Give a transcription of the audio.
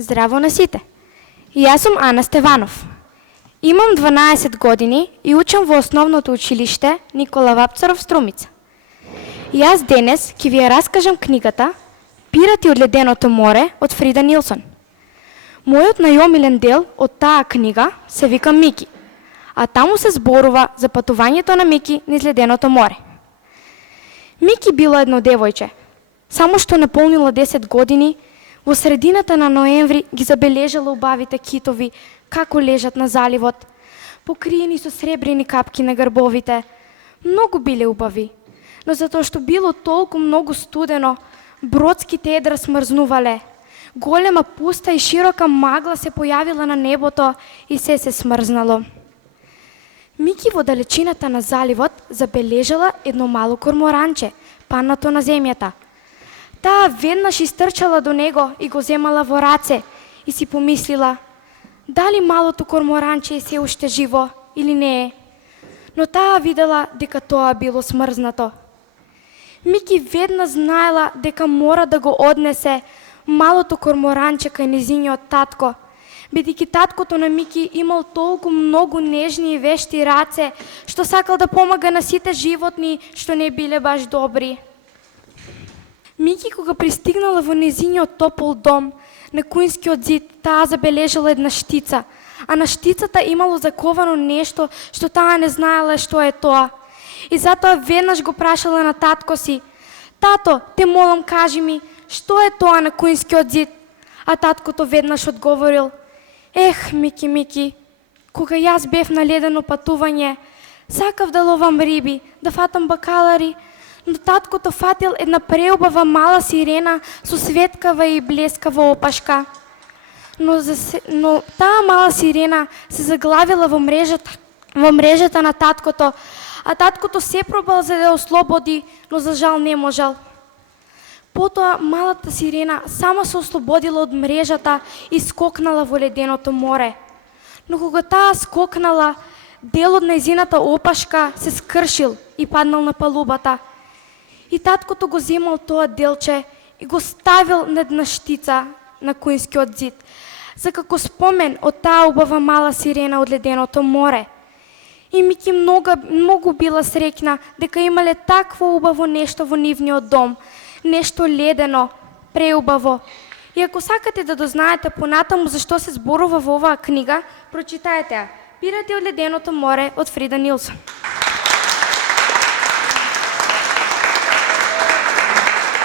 Здраво на сите! И јас сум Ана Стеванов. Имам 12 години и учам во основното училиште Никола Вапцаров Струмица. И јас денес ќе ви ја раскажам книгата Пирати од леденото море од Фрида Нилсон. Мојот најомилен дел од таа книга се вика Мики, а таму се зборува за патувањето на Мики низ леденото море. Мики било едно девојче, само што наполнила 10 години. Во средината на ноември ги забележала убавите китови како лежат на заливот, покриени со сребрени капки на грбовите. Многу биле убави, но затоа што било толку многу студено, бродските едра смрзнувале. Голема пуста и широка магла се појавила на небото и се смрзнало. Мики во далечината на заливот забележала едно мало корморанче, панато на земјата. Таа веднаш истрчала до него и го земала во раце и си помислила дали малото корморанче е се уште живо или не е. Но таа видела дека тоа било смрзнато. Мики веднаш знаела дека мора да го однесе малото корморанче кај незиниот татко, бидејќи таткото на Мики имал толку многу нежни и вешти раце, што сакал да помага на сите животни што не биле баш добри. Мики кога пристигнала во незиниот топол дом, на куинскиот зид, таа забележала една штица, а на штицата имало заковано нешто што таа не знаела што е тоа. И затоа веднаш го прашала на татко си: "Тато, те молам, кажи ми, што е тоа на куинскиот зид?" А таткото веднаш одговорил: "Ех, Мики, Мики, кога јас бев на ледено патување, сакав да ловам риби, да фатам бакалари, но таткото фатил една преубава мала сирена со светкава и блескава опашка. Но таа мала сирена се заглавила во мрежата на таткото, а таткото се пробал за да ја ослободи, но за жал не можал. Потоа малата сирена само се ослободила од мрежата и скокнала во леденото море. Но кога таа скокнала, дел од нејзината опашка се скршил и паднал на палубата. И таткото го земал тоа делче и го ставил на една штица на куинскиот зид, за како спомен од таа убава мала сирена од леденото море. И Мики многу била среќна дека имале такво убаво нешто во нивниот дом, нешто ледено, преубаво. И ако сакате да дознаете понатаму зашто се зборува во оваа книга, прочитајте ја Пирати од леденото море од Фрида Нилсон.